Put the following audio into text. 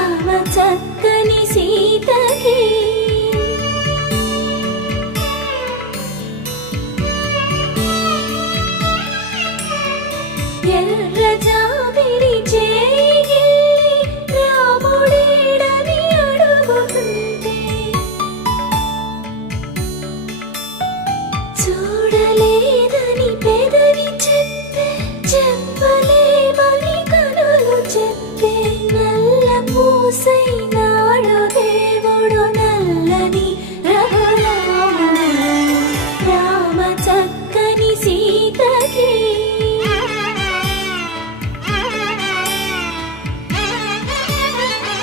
రామ చక్కని సీతకి ఎర్ర జాబిలి చేయి రాముడేడని అడుగుతుంటే చూడలేదని పెదవి చెప్పే చెప్పలేమని కనులు చెప్పే నల్ల పూసైన